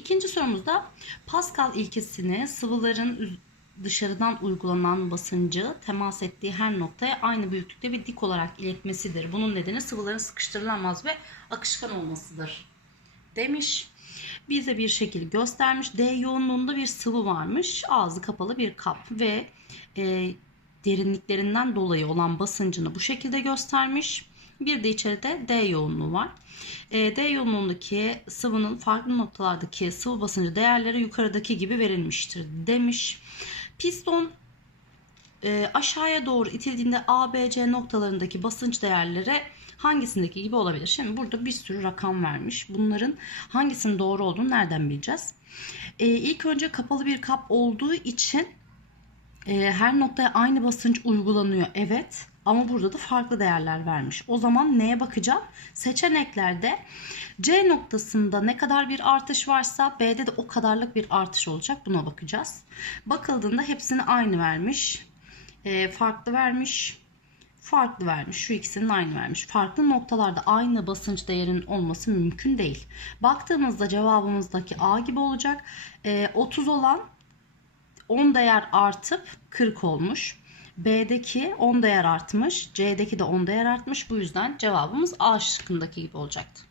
İkinci sorumuzda Pascal ilkesini sıvıların dışarıdan uygulanan basıncı temas ettiği her noktaya aynı büyüklükte bir dik olarak iletmesidir. Bunun nedeni sıvıların sıkıştırılamaz ve akışkan olmasıdır. Demiş. Bize bir şekil göstermiş. D yoğunluğunda bir sıvı varmış. Ağzı kapalı bir kap ve e, derinliklerinden dolayı olan basıncını bu şekilde göstermiş. Bir de içeride D yoğunluğu var. E, D yoğunluğundaki sıvının farklı noktalardaki sıvı basıncı değerleri yukarıdaki gibi verilmiştir demiş. Piston e, aşağıya doğru itildiğinde A, B, C noktalarındaki basınç değerleri hangisindeki gibi olabilir? Şimdi burada bir sürü rakam vermiş. Bunların hangisinin doğru olduğunu nereden bileceğiz? E, ilk önce kapalı bir kap olduğu için e, her noktaya aynı basınç uygulanıyor. Evet. Ama burada da farklı değerler vermiş. O zaman neye bakacağım? Seçeneklerde C noktasında ne kadar bir artış varsa B'de de o kadarlık bir artış olacak. Buna bakacağız. Bakıldığında hepsini aynı vermiş. E, farklı vermiş. Farklı vermiş. Şu ikisinin aynı vermiş. Farklı noktalarda aynı basınç değerinin olması mümkün değil. Baktığımızda cevabımızdaki A gibi olacak. E, 30 olan 10 değer artıp 40 olmuş. B'deki 10 değer artmış. C'deki de 10 değer artmış. Bu yüzden cevabımız A şıkkındaki gibi olacaktı.